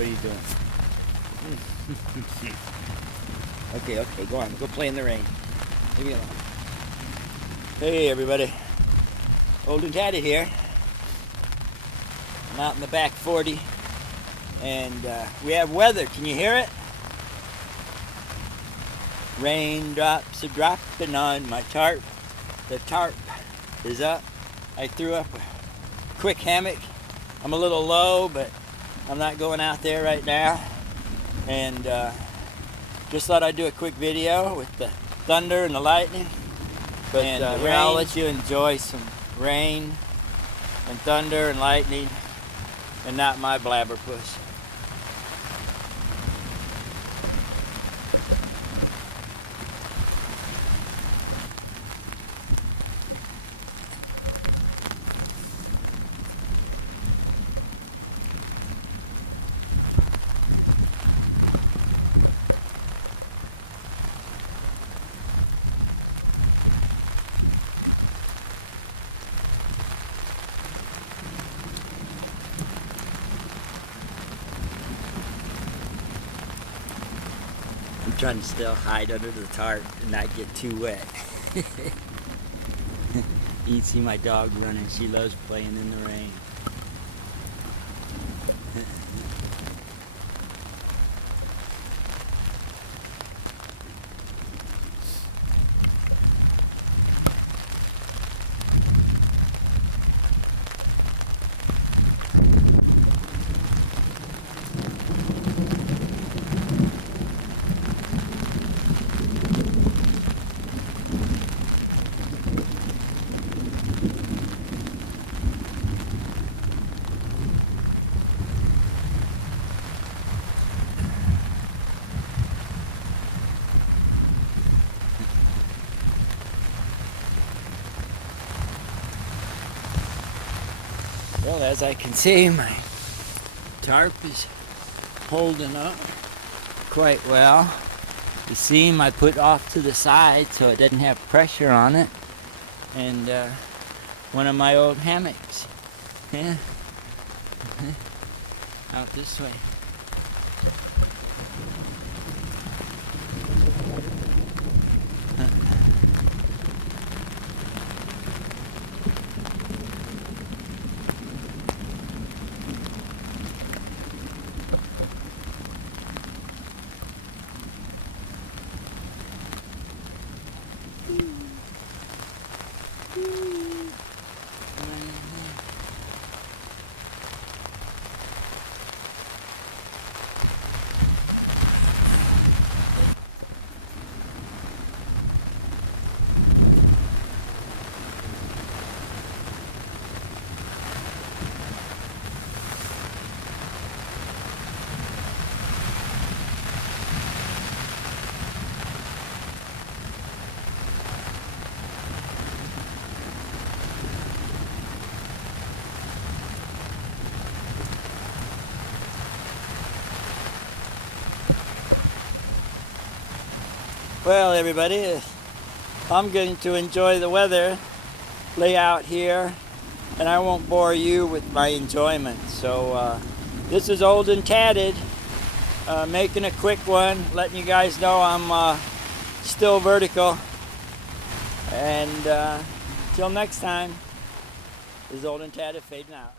what are you doing? Okay, go on. Go play in the rain. Leave me alone. Hey, everybody. Old and Tatted here. I'm out in the back 40, and we have weather. Can you hear it? Raindrops are dropping on my tarp. The tarp is up. I threw up a quick hammock. I'm a little low, but I'm not going out there right now. And just thought I'd do a quick video with the thunder and the lightning. But here I'll let you enjoy some rain and thunder and lightning, and not my blabberpuss. I'm trying to still hide under the tarp and not get too wet. You can see my dog running. She loves playing in the rain. Well, as I can see, my tarp is holding up quite well. The seam I put off to the side so it doesn't have pressure on it. And one of my old hammocks. Yeah. Out this way. Well, everybody, I'm going to enjoy the weather, lay out here, and I won't bore you with my enjoyment. So this is Old and Tatted, making a quick one, letting you guys know I'm still vertical. And till next time, this is Old and Tatted fading out.